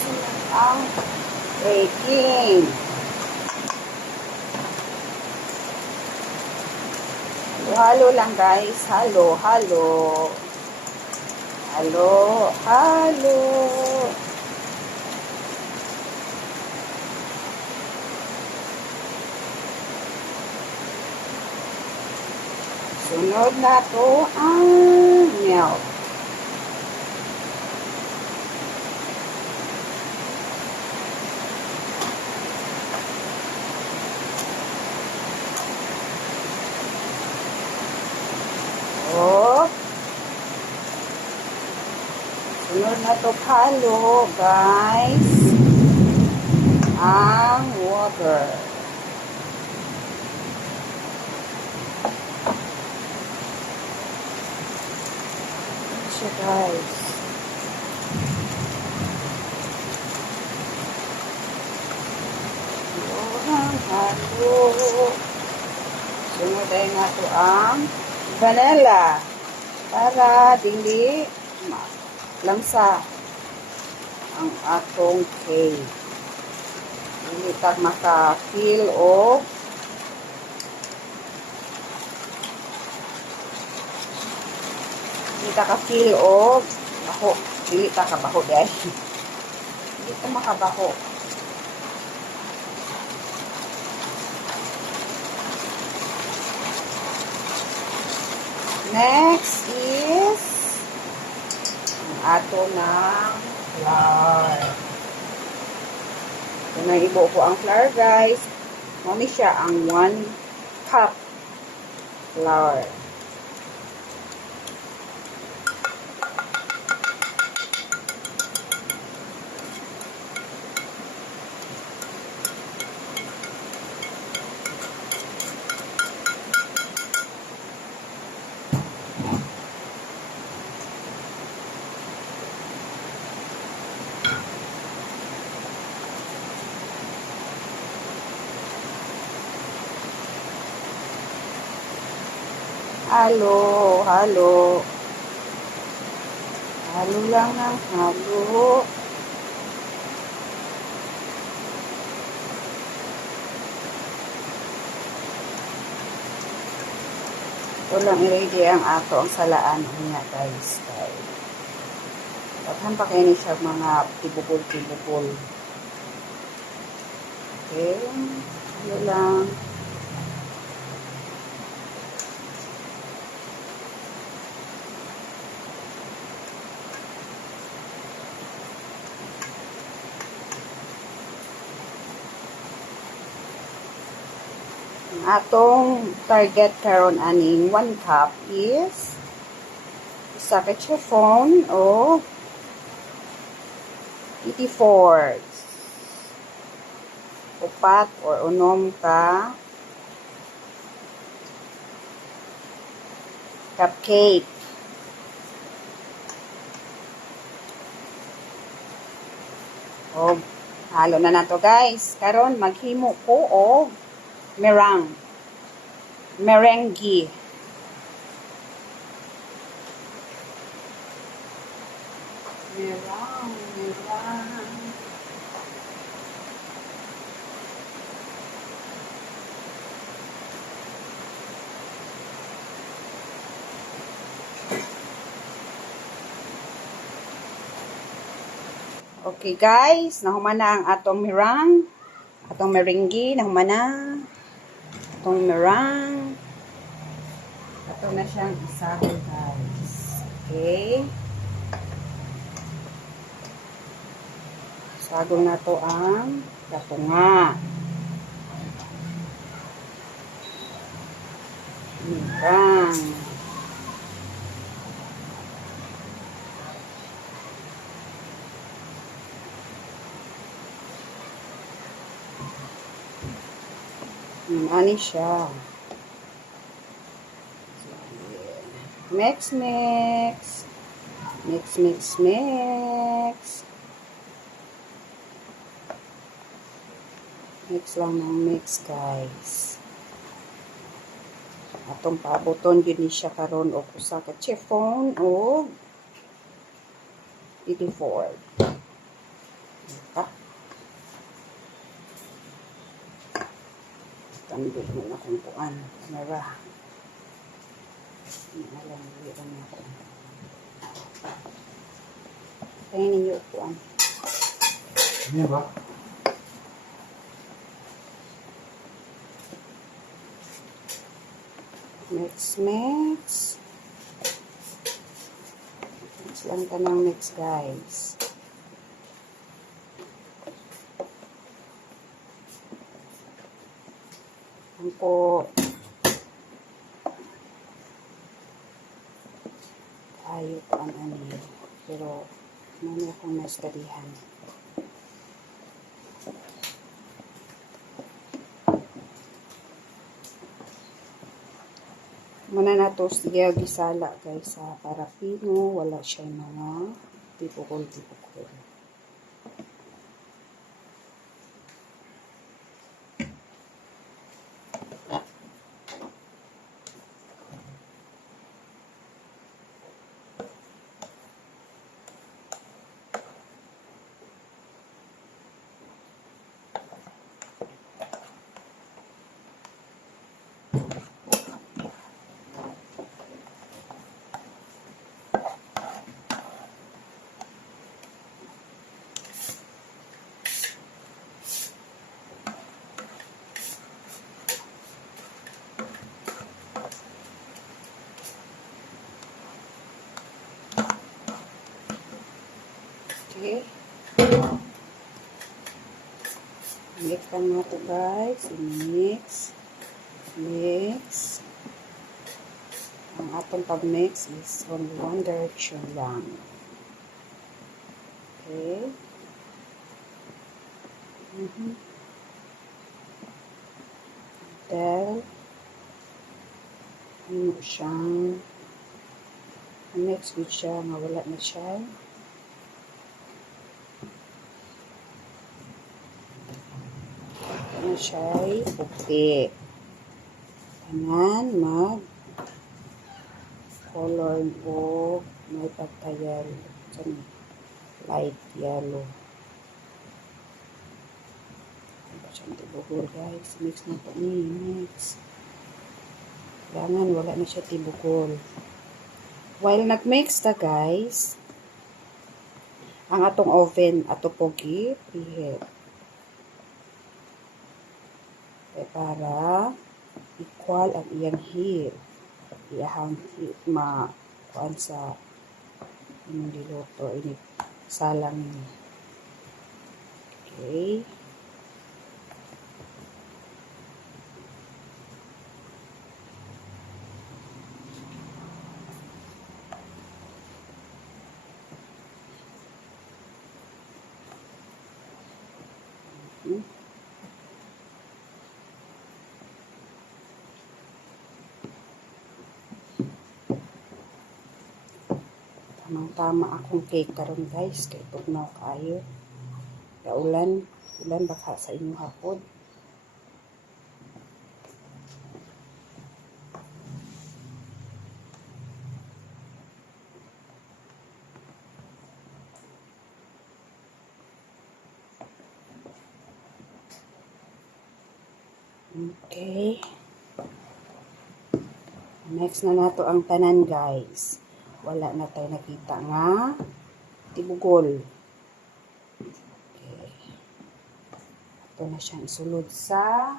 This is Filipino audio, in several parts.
Sunod ang baking. Halo lang guys. Halo. Halo. Sunod na to ang milk. Sunod na to halo, guys, ang water. Siya, guys. Halo. Sunod ay nga to ang vanilla para dili lamsa ang atong cake. Hindi ka maka-feel o baho. Dili ka kabaho guys. Hindi ka makabaho. Next is ato ng flour. Ito na ibo ko ang flour guys. Mami siya ang 1 cup flour. Halo. Halo lang ng halo. Ito lang i-ready ang ato ang salaan niya guys. Paghan pa kayo ni siya mga tibukol. Okay. Halo lang. Atong target karon aning 1 cup is isa ka chiffon o 84 upat or unom ka cupcake. O halo na nato guys. Karon maghimo ko og merengue. Okay guys, nahuman na ang atong merengue, nahuman na. Itong meringue. Ito na siyang isahol guys. Okay. Sagol na to ang katunga. Meringue. Ani siya. Mix. Mix lang ng mix, guys. Atong paaboton yun siya karon o kusa ka chiffon o 84. Ika. Tandog mo na kung kuan. Camera. Alam, hindi lang ako. Kaya ninyo kuan. Ano ba? Mix. Mix lang tanang mix, guys. Ang po tayo po ang ani. Pero muna akong nastadihan. Muna na to siya gisala guys sa parapino, wala siya mga tipukol. Okay. Mix lang nga ito guys. Mix. Mix. Ang atong pag-mix is only one direction lang. Okay. Then, ano siyang mix good siya, mawala na siya. Ano siya, puti. Tanan, mag color po, may pagtayal. Light yellow. Ano ba siyang tibugol, guys? Mix na po ni, mix. Kailangan, wala na siya tibugol. While nag-mix na, guys, ang atong oven, ato pogi, preheat. Para equal ang iyang heat. Iyahang heat kuan sa inyong diluto. Ini salang ni. Okay. Tamang-tama akong cake karon guys, kay tugnaw kayo. Ulan baka sa inyong hapon. Okay. Next na nato ang tanan guys. Wala na tayo nakita nga tibugol. Okay. Ito na siyang isulod sa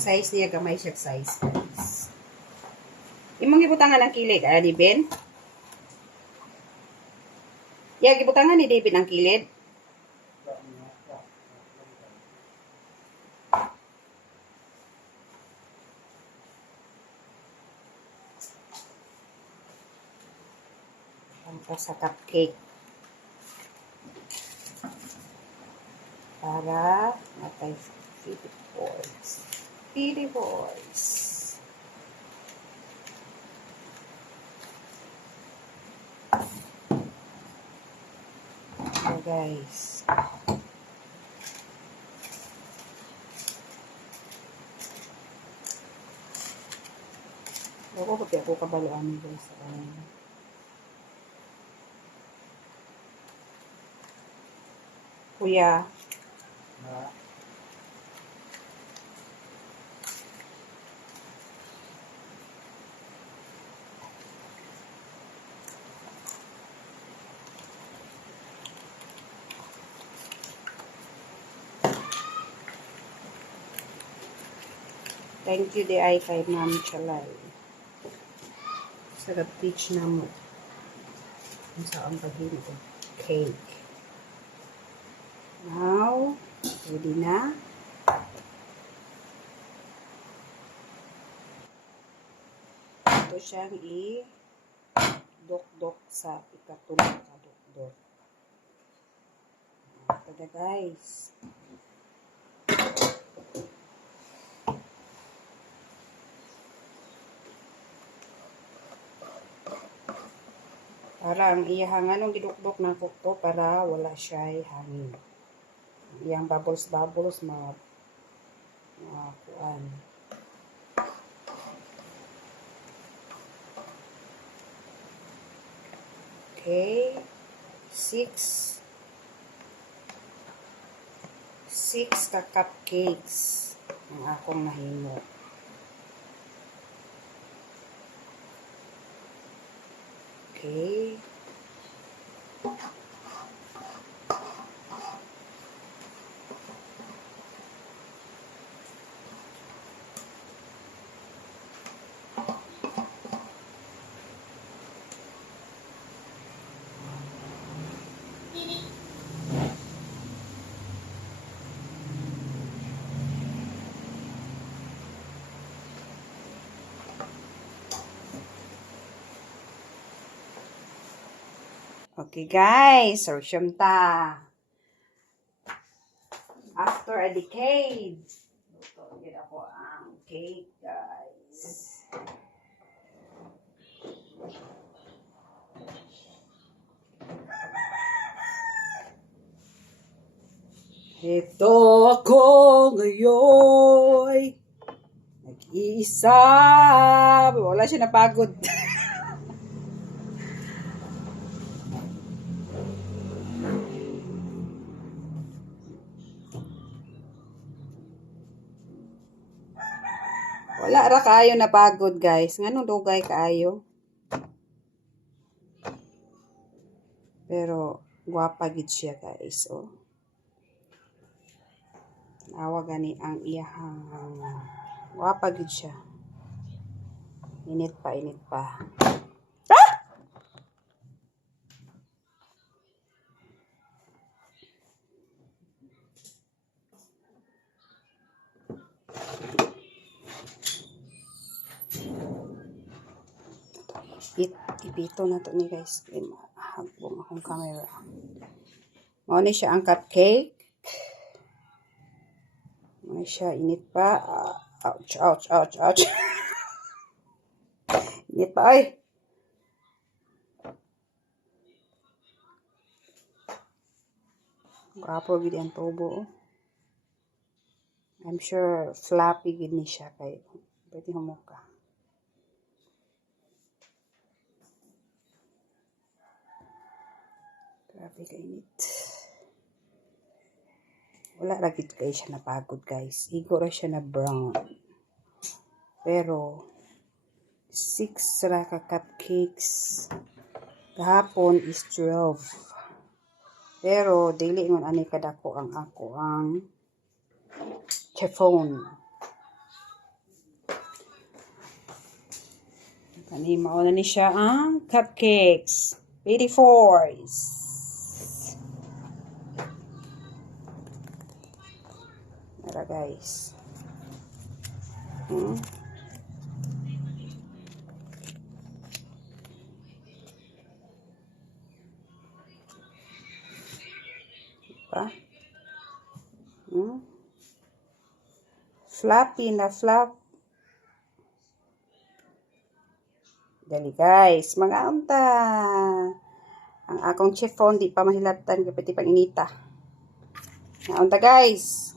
size niya, gamay siya size. Imong gibutangan ang kilid, di Ben? Gibutangan ni David ang kilid. Para sa cupcake. Para matay Philip boys. guys. Ako pati ako kabaluan guys. Kuya. Thank you di ay kay Ma'am Chalay. Sarap teach na mo. Kung saan paghinit ko. Cake. Now, ready na. Ito siyang i-dok-dok sa ikatulong kadok-dok. Ito na guys. Para ang iyahangan ng gidukdok ng kukto para wala siya hangin. Iyang bubbles mga kuan. Okay. 6 ka cupcakes ang akong nahimo. Okay. Okay guys, so ta. After a decade, luto gid ako ang cake guys. Ito ako ngayon, nag-iisa. Wala siya napagod. Wala ra kaayo napagod guys. Nganong dugay kaayo. Pero gwapa gid siya guys, oh. Awa gani ang iyahang gwapa gid siya. Init pa. Ah! Ipito na to ni guys. Hagbong akong camera. Mao ni siya ang cupcake. Mao siya init pa. Ouch. Init pa ay. Gwapo gid ang tubo. I'm sure floppy gid ni siya kay pwede humuka. Grabe ka init. Wala lagi kayo siya napagod guys. Igo ra siya na brown. Pero 6 ra ka cupcakes. Kahapon is 12. Pero dili man ani kadako ang ako ang chiffon. Kani mao na ni siya ang cupcakes. 84s. Tara guys. Diba? Fluffy na flap. Dali guys, mga unta. Ang akong chiffon, di pa mahilatan kapit pang inita. Naunta guys.